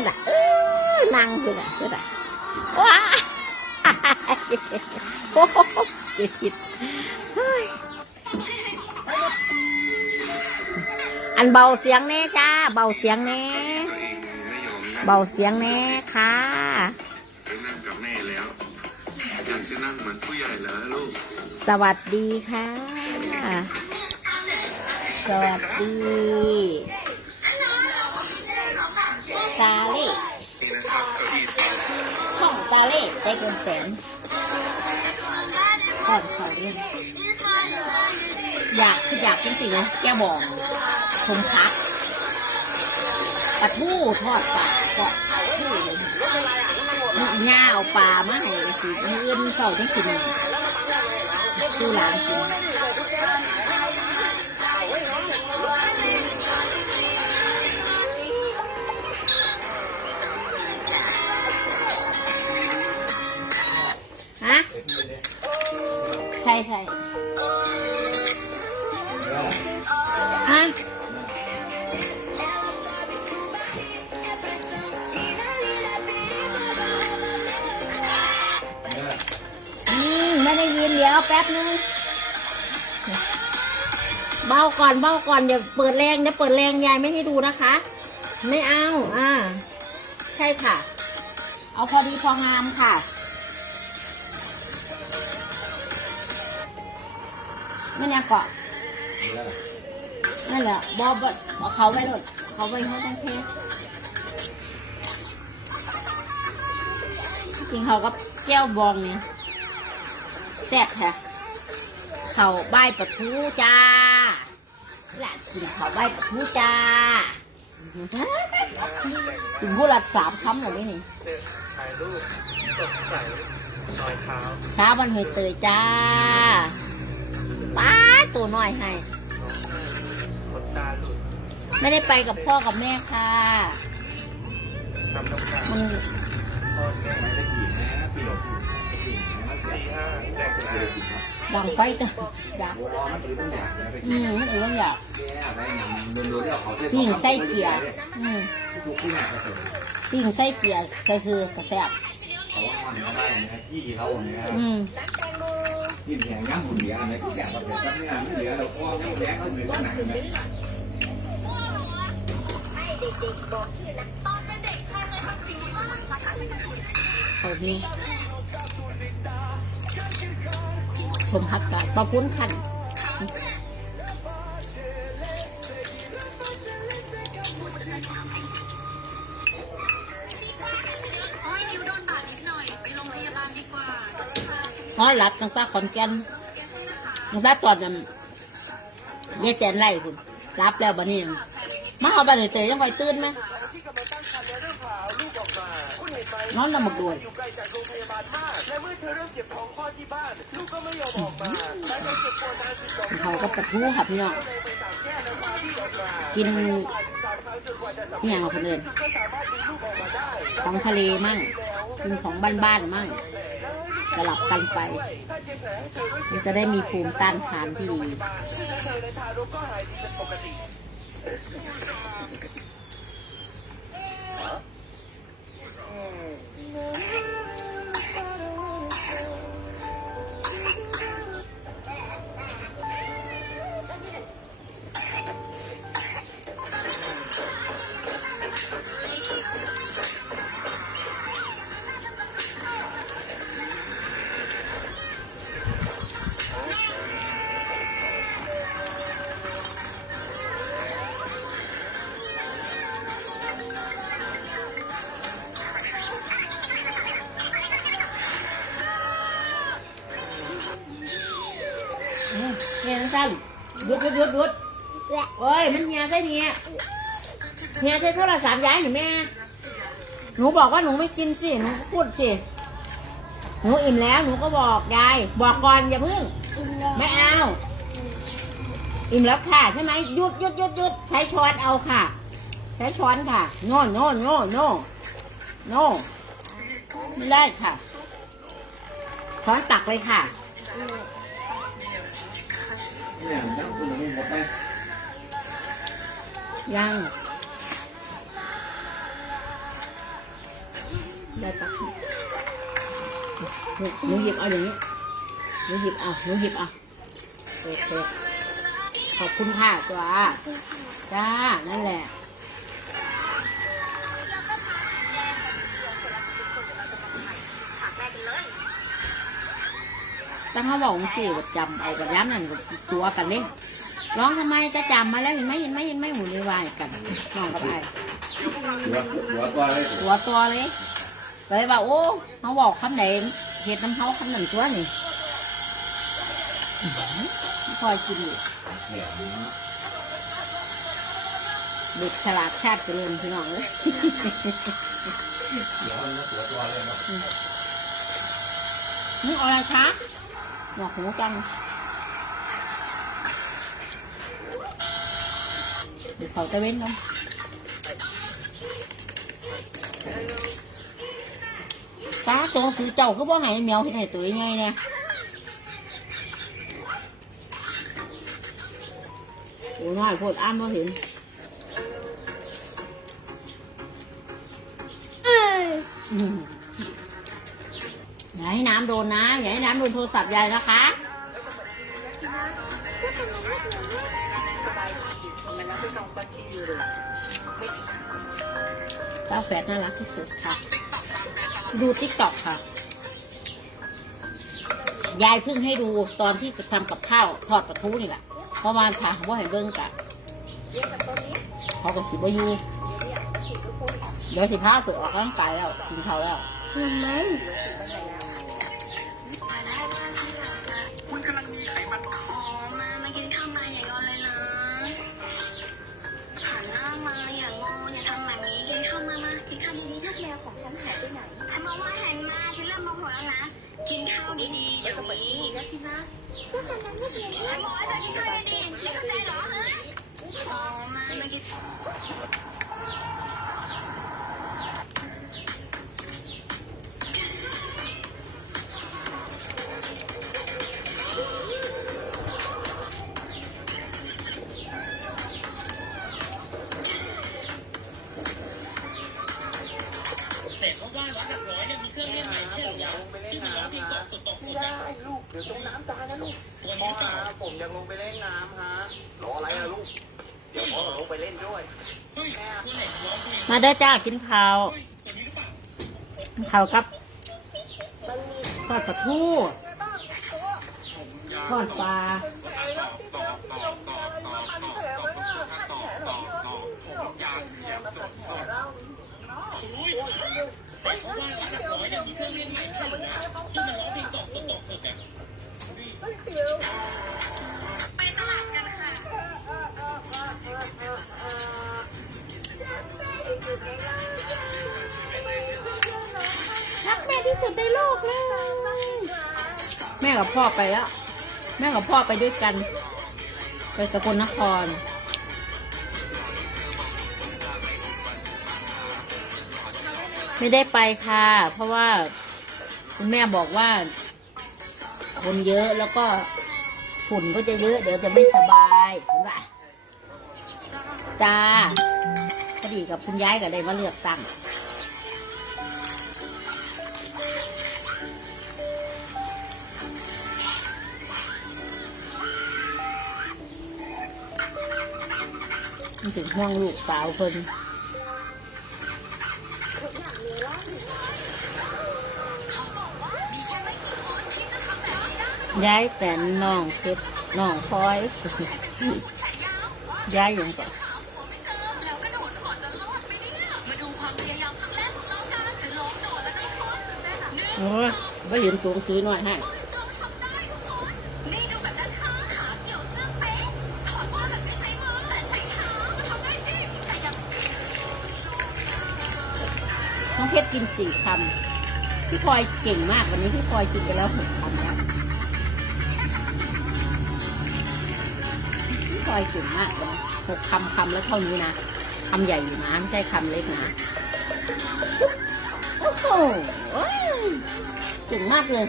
ดอะนั่งสุดอะสุดอะว้าโอ้โหเจ็บจิตเฮ้ยอันเบาเสียงแน่จ้า เบาเสียงแน่เบาเสียงแน่ค่ะไปนั่งกับแม่แล้วอยากจะนั่งเหมือนผู้ใหญ่เหรอลูกสวัสดีค่ะ สวัสดี ตาเล่นี่นะครับเก้าอี้ช่องตาเล่ได้เกินแสนก่อนเขาเล่นอยากคืออยากจริงๆนะแกบอกชมพักปลาทูทอดปลาทอดทูเลยง่าเอาปลามาให้สิเอื้อนเสาจังสิหนึ่งดูหลานกิน ช่ใช่ฮะอืมไม่ได้ยินเดี๋ยวแป๊บนึง เบาก่อนเบาก่อนอย่าเปิดแรงเดี๋ยวเปิดแรงยายไม่ให้ดูนะคะ ไม่เอา อ่า ใช่ค่ะ เอาพอดีพองามค่ะ มันยังเกาะนั่นแหละบอบเอาเขาไปหลดเขาไปเขาต้องเทจริงเขาก็แก้วบองเนี่ยแซ่บค่ะเขาใบปะทูจ้าหลานกินเขาใบปะทูจ้ากินผู้หลัดสามคำหมดเลยนี่ถ่ายรูปสดใสรอยเท้าเช้าวันเหยเตยจ้า ป้าตัวน้อยให้ ขนตาหลุดไม่ได้ไปกับพ่อกับแม่ค่ะ ทำน้ำตามันพ่อแม่สี่ห้าแจกนะดังไฟกันอยากอืมมันเอื้ออยากปิ้งไส้เกียร์อืมปิ้งไส้เกียร์ใส่ซื้อกระแซบอืม กินแหงน้ำหุ่นเหลืออะไรก็แกะแบบแบบนี้ไม่เหลือเราก็ไม่แล้ก็เหมือนกันหนักเลยเขาดีชมพักกันปลาพุ้นขัน นอนหลับตั้งแต่ขอนแก่นตั้งแต่ตอนนั้นยายแตนไล่คุณรับแล้วบัดนี้มาเอาบัดนี้เตยยังไฟตื่นไหมนอนละหมดด้วยอยู่ไกลจากโรงพยาบาลมากและเมื่อเธอเริ่มเจ็บท้องคลอดที่บ้านลูกก็ไม่ยอมออกมาและเธอเจ็บปวดนานสิบสองเขาก็ปะทูค่ะพี่น้องไปตามแก้น้ำตาที่ออกมากินสามครั้งจนกว่าจะสำอหย่างของคนอื่นก็สามารถดึงลูกออกมาได้ของทะเลมั่งกินของบ้านๆมั่ง สลับกันไปมันจะได้มีภูมิต้านทานที่ดีอ โอ้ยมันเฮียใช่เนี่ยเฮียใช่โทรศัพท์ย้ายหนิแม่ หนูบอกว่าหนูไม่กินสิ หนูพูดสิ หนูอิ่มแล้ว หนูก็บอกยาย บอกก่อนอย่าเพิ่ง ไม่เอา อิ่มแล้วค่ะใช่ไหมหยุดหยุดหยุดหยุดใช้ช้อนเอาค่ะ ใช้ช้อนค่ะ โน่นโน่นโน่นโน่นโน่นไม่ได้ค่ะ ช้อนตักเลยค่ะ เนี่ยน้ำหุ่นมันหมดไหม ยังได้ตักหนูหยิบเอาอย่างนี้หนูหยิบเอาหนูหยิบเอาโอเคขอบคุณค่ะตัวจ้า นั่นแหละตั้งเขาบอกสิว่าจำเอากับย้ำนั่นตัวกันเลย ร้องทำไมจะจำมาแล้วเห็นไหมเห็นไหมเห็นไหมหมุนวายกันน้องกับไอ้หัวหัวตัวเลยหัวตัวเลยเลยว่าโอ้เขาบอกคำไหนเห็ดน้ำเขาคำหนึ่งตัวนี่อื้อหือคอยกินอยู่แหมเด็กฉลาดชาติเจริญพี่น้องเลยหัวหัวตัวเลยเนาะนี่เอาอะไรคะหนอกหูจัง เดี๋ยวเขาจะเว้นกันป้าตัวสีเจ้าก็บ่ให้แมวเห็นให้ตัวยังไงเนี่ยโอ้น้อยโพดอ่านบ่เห็นอืมอย่าให้น้ำโดนนะอย่าให้น้ำโดนโทรศัพท์ยายนะคะ เต้าแฝดน่ารักที่สุดค่ะ ดูติ๊กต็อกค่ะ ยายเพิ่งให้ดูตอนที่ทำกับข้าวทอดปลาทูนี่แหละเพราะว่าถามว่าให้เบิ้งกะเขาก็สิบอยู่เดี๋ยวสิพาตัวออกกำลังกายแล้วกินข้าวแล้วคุณ มาว่าหันมาฉันเริ่มโมโหแล้วนะ กินข้าวดีๆอย่างนี้นะพี่นะฉันบอกให้เธอกินข้าวดีๆไม่เข้าใจเหรอฮะอ๋อมามากิน ไม่ได้ลูก เดี๋ยวจมน้ำตายนะลูกพ่อฮะผมอยากลงไปเล่นน้ำฮะรออะไรอะลูก เดี๋ยวพ่อลงไปเล่นด้วยมาเด้อจ้ากินข้าวเฮ้ยคนนี้หรือเปล่ากินข้าวกับทอดปลาทูทอดปลา อุ้ยเฮ้ยเขาว่าร้านหลักร้อยเนี่ยมีเครื่องเล่นใหม่ไม่ใช่เหรอนะที่มันร้องเพลงต่อสุดต่อสุดอะ ไปตลาดกันค่ะรักแม่ที่สุดในโลกเลย แม่กับพ่อไปแล้ว แม่กับพ่อไปด้วยกัน ไปสกลนครไม่ได้ไปค่ะ เพราะว่า คุณแม่บอกว่า คนเยอะแล้วก็ฝุ่นก็จะเยอะ เดี๋ยวจะไม่สบายเห็นปะจ้าพอดีกับคุณย้ายก็ได้มาเลือกตั้งมันถึงห่วงลูกสาวเพิ่น ย้ายแต่น้องเพชรน้องพลอยย้ายอย่างก่อนแล้วกระโดดขอจะรอดไหมเนี่ยมาดูความพยายามครั้งแรกของเรากันจะลองโดดแล้วก็ทุกคนหนึ่งโอ้ยไม่เห็นสูงซื้อหน่อยให้เราทำได้ทุกคนนี่ดูแบบด้านข้างขาเกี่ยวเสื้อเป๊ะถอดเสื้อแบบไม่ใช้มือแต่ใช้เท้ามันทำได้สิแต่ยังน้องเพชรกินสี่คำพี่พลอยเก่งมากวันนี้พี่พลอยกินไปแล้วหกคำ ซอยสูงมากเลยหกคำคำแล้วเท่านี้นะคำใหญ่อยู่นะไม่ใช่คำเล็กนะโอ้โหสูงมากเลย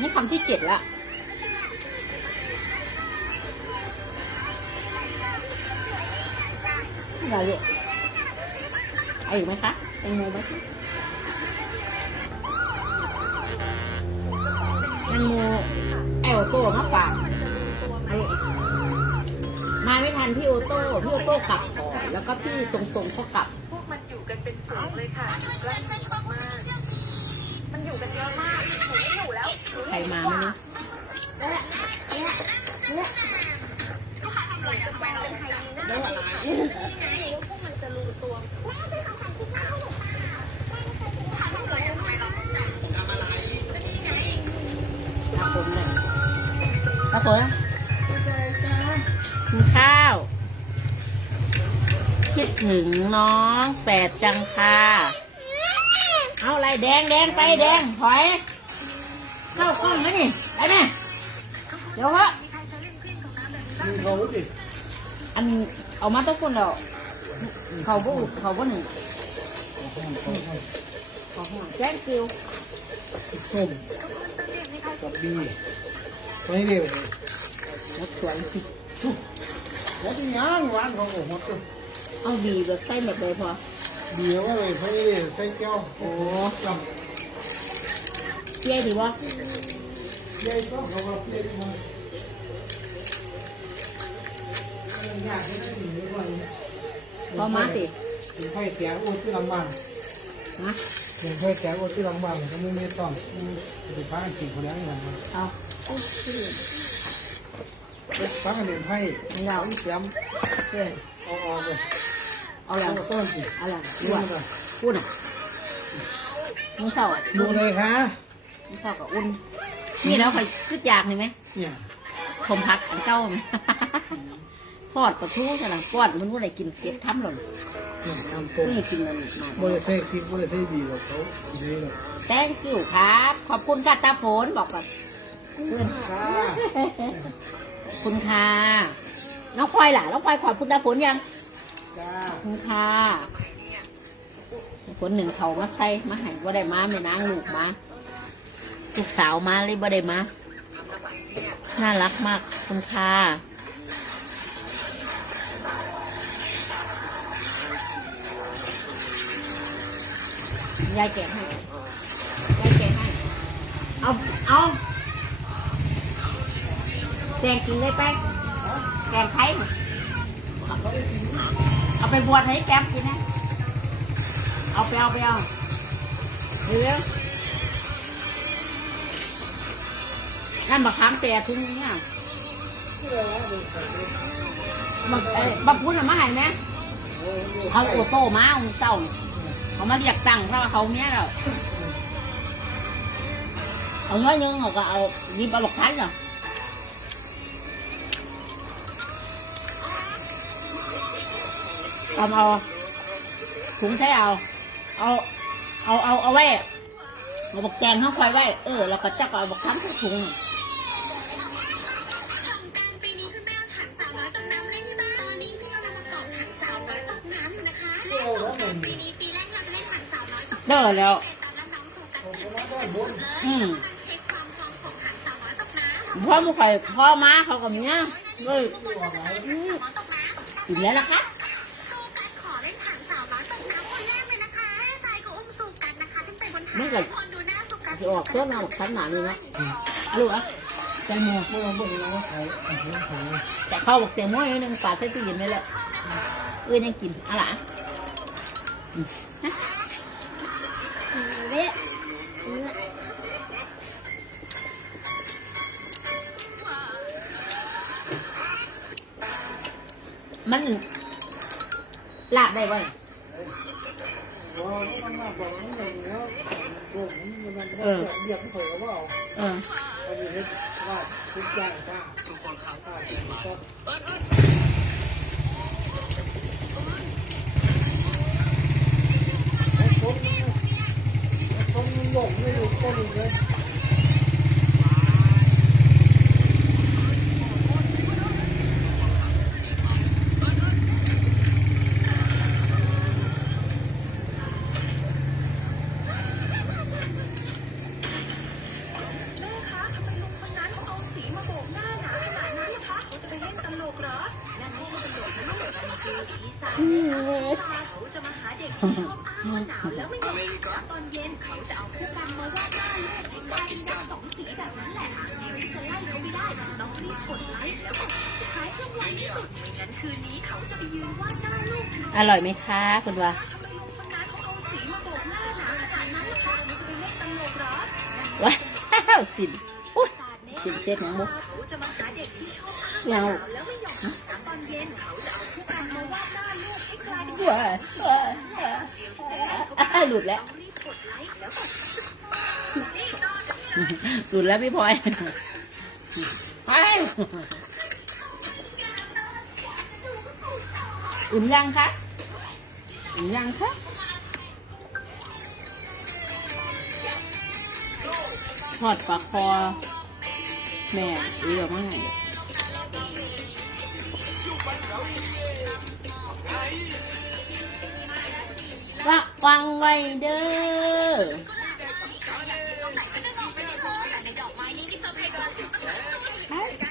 นี่คำที่เจ็ดละอะไรอยู่อายู่ไหมคะเตงโมไหมแตงโมแอลโก้มาฝากาไม่ทันพี่โอโต้พี่โอโต้กลับก่อนแล้วก็พี่ตรงๆก็กลับ พวกมันอยู่กันเป็นฝูงเลยค่ะรักมากมันอยู่กันเยอะมากหนูไม่อยู่แล้วหนูใครมาไม่รู้พวกมันจะรู้ตัวตาฝนเลยตาฝนนะกิน ข้าว คิดถึงน้องแฝดจังค่ะเอาอะไรแดงแดงไปแดงถอย เข้ากล้องไหมนี่ไปไหมเดี๋ยวฮะอันเอามาทุกคนเราเขาบุเขาบุหนึ่งเขาห้องแจ้งคิวส้มกับบีไม่เร็วเลยหมดสวน แล้วที่ย่างหวานของผมหมดตัวเอาดีแบบใส่หมดเลยพอเดียวว่าเลยไม่เร็วใส่แก้วโอ้จเย้ดีวะำยายต้องเขาว่าเพี้ยนมาอยากจะได้สิ่งนี้ไว้พอมาติถึงไฟแตกอุดที่ลำบากมาถึงไฟแตกอุดที่ลำบากก็ไม่ไม่ต้องจะพากินคนแล้วอย่างนั้นเอาอุ๊ยชื่อ ฟังกันเด่นไพ่ไม่เอาต้องเสียมเอ้ยเอาออกเลยเอาอะไรเอาต้นสิเอาอะไรดูดูอะเลยอุ่นอะมึงเศร้าอะดูเลยค่ะมึงเศร้ากับอุ่นนี่แล้วคอยขึ้นอยากเห็นไหมเนี่ยชมพักอันเก้าไหมทอดปลาทูฉลังก้อนมันว่าอะไรกินเก็บทำหล่นเนี่ยทำต้มนี่กินมันมาบ่ได้ใช้คิดบ่ได้ใช้ดีหรอกเขาดีหรอกแตงกิ้วครับ ขอบคุณค่ะตาฝนบอกก่อนค่ะขอบ คุณค่ะน้องพลอยล่ะน้องพลอยขอบคุณตาฝนยังขอบคุณค่ะคนหนึ่งเขามาใส่มาให้บ่ได้มาไม่นางลูกมาลูกสาวมาเลยบ่ได้มาน่ารักมากคุณค่ะยายแกะให้ยายแกะให้เอาเอา แกงกินเลยไปแกงไทยเอาไปบวชให้แก๊ปกินนะ เอาไปเอาไปเอาเร็วๆนั่นบักขามแปรทุ่งเนี่ยบักบักพุ้นอมาให้ไหมเขาโอโต้มาของเศร้าเขามาเรียกตังค์เพราะเขาเมียเราเอาน้อยนึงเขาก็เอายิบเอาบักคันเหรอ ทำเอาถุงใช้เอา เอา เอาเอาเอาไว้เอาบักแกงข้าวควายไว้ เออแล้วก็จักเอาบักค้ำใส่ถุงสงกรารปีนี้คุณแม่เอาถังสาวน้อยตกน้ำให้ที่บ้านตอนนี้พี่กำลังประกอบถังสาวน้อยตกน้ำอยู่นะคะสงกรารปีนี้ปีแรกเราจะเล่นถังสาวน้อยตกเด้อแล้วแต่ตอนน้องๆสู่กันแบบสุดๆเลยอืมกำลังเช็คความพร้อมของถังสาวน้อยตกน้ำพ่อมุข่อยพ่อมาเขากับเมียเว้ยทุกคนจะเป็นถังสาวน้อยตกน้ำกินแล้วล่ะครั ไปบนถังมันก็คนดูหน้าสู้กันจะออกเครื่องมาบอกชั้นหนาเลยนะลูกอะแตงโมเมื่อเมื่อเราขายอาหารขายแต่เข้าบอกแตงโมนิดนึงปาดใส่ตู้เย็นไว้แล้วเอ้ยยังกินอะไรอะฮะเละมันลาบได้บ่ เนี่องมาบอกนี่เลยเนาะพวกนี้มันเรียกเผลอว่าเอออันนี้เฮ็ดว่าทุกอย่างป้าทุกคนคนคนคนมันหลงไม่รู้ก็รู้เลย ล้วไม่อมอาบน้ำตอนเย็นเขาจะเอาผู้กันมาวาดหน้าลูกให้กลายเป็นว้าวว้าวว้าวหลุดแล้วรีบกดไลค์แล้วกดหลุดแล้วพี่พลอยไป อุ่นยังคะอุ่นยังคะทอดปลาคอ แม่เรือมากระวังไว้เด้อ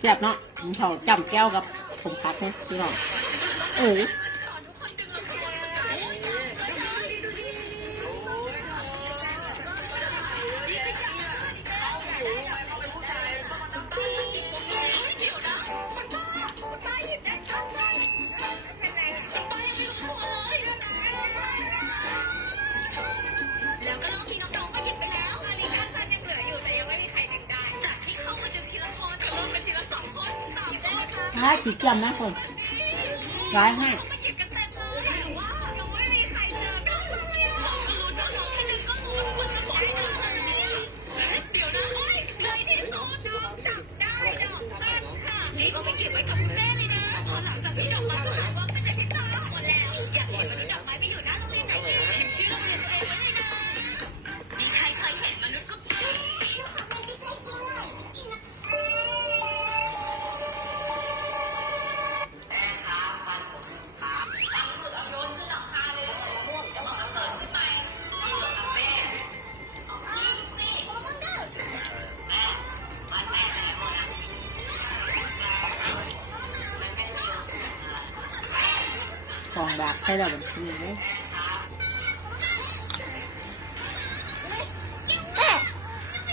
เจ็บเนาะเขาจำแก้วกับผมพัดเนี่ยพี่น้อง เอ้ยร้ายขีดจำนะคน ร้ายให้ส องบาทใช่แล้วมันคือเลย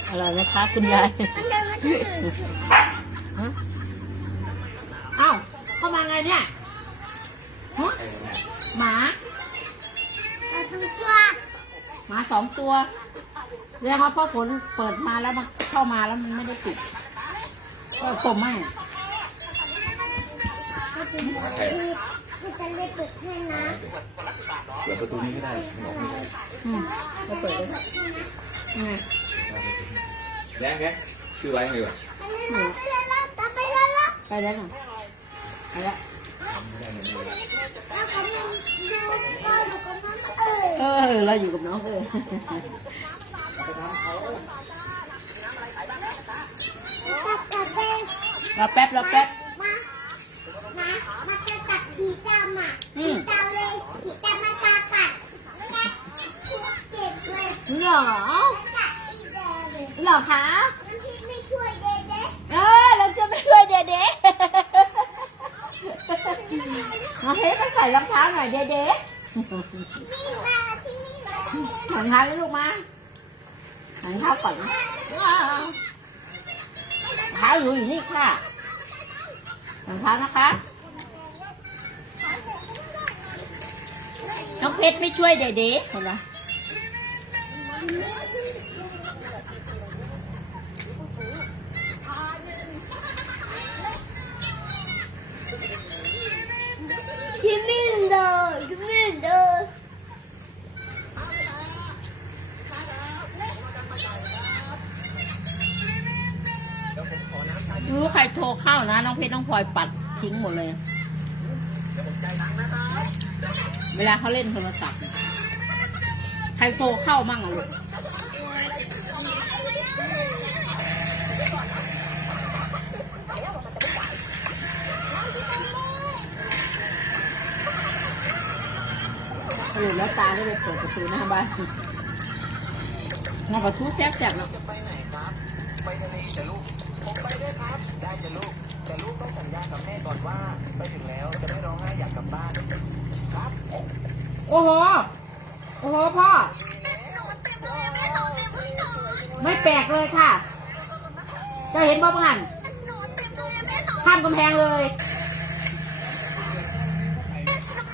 อะไรไหมคะคุณยายเอ้าเข้ามาไงเนี่ยหมาหมาสองตัวเรียกว่าพ่อฝนเปิดมาแล้วมันเข้ามาแล้วมันไม่ได้ปิดก็ผมไม่ ใครเปิดประตูนี้ก็ได้ไม่ออกไม่ได้อืมก็เปิดเลยไงแรงแค่ชื่ออะไรไงวะหนูไปแล้วน่ะไปแล้วเออเราอยู่กับน้องเออรอแป๊บรอแป๊บอืมเหรอเหรอคะเออเราจะไม่ช่วยเด็กๆมาเฮ้ยมาใส่รองเท้าห น่อยเด็กๆรองเท้าให้ลูกมารองเท้าก่อนว้าวรองเท้าอยู่อยู่นี่ค่ะรองเท้านะคะน้องเพชรไม่ช่วยเด็กๆเห็นไหมที่มินเดอร์ที่มินเดอร์รู้ใครโทรเข้านะ น้องเพลอยปัดทิ้งหมดเลย เวลาเขาเล่นโทรศัพท์ ใครโทรเข้ามั่งลูกสรุปแล้วตาได้ไปเปิดประตูหน้าบ้านงอกระทู้แซ่บๆเนาะจะไปไหนครับ ไปทะเลแต่ลูก ผมไปได้ครับ ได้จะลูก แต่ลูกต้องสัญญากับแม่ก่อนว่าไปถึงแล้วจะไม่ร้องไห้อยากกลับบ้านครับโอ้โห โอ้โหพ่อ ไม่แปลกเลยค่ะ จะเห็นบ่บ้านข้ามกำแพงเลย